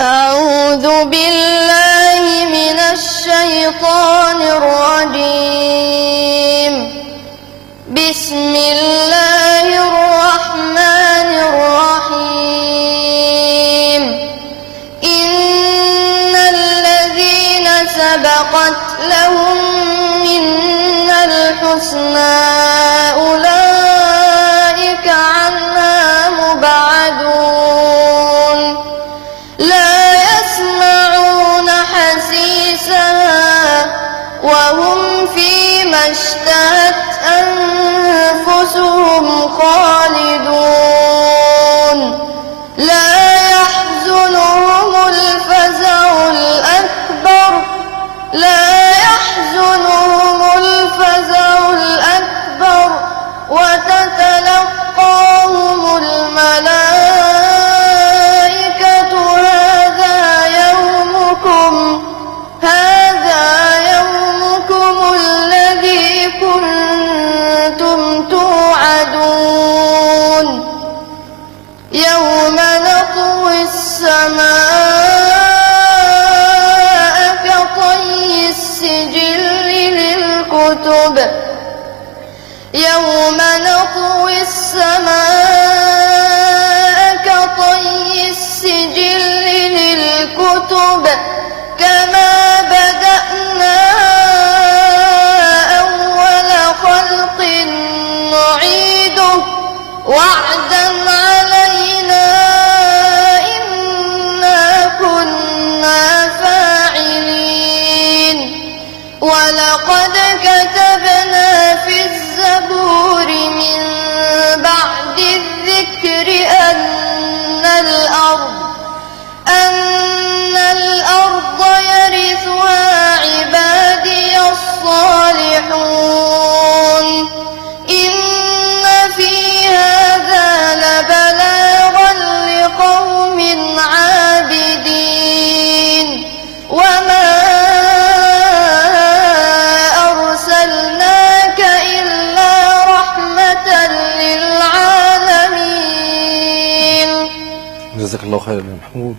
أعوذ بالله من الشيطان الرجيم. بسم الله الرحمن الرحيم. إن الذين سبقت لهم منا الحسنى أولئك عنها مبعدون. لا يسمعون حسيسها وهم فيما اشتهت أنفسهم خالدون. لا يحزنهم الفزع الأكبر وتتلقاهم الملائكة هذا يومكم الذي كنتم توعدون. يوم نطوي السماء كطي السجل للكتب كما بدأنا أول خلق نعيده وعدا علينا إنا كنا فاعلين. ولقد كتبنا في الزبور من بعد الذكر أن الأرض يرثها عبادي الصالحون. إن في هذا لبلاغا لقوم عابدين. وما أرسلناك إلا رحمة للعالمين. جزاك الله خيرا يا محمود.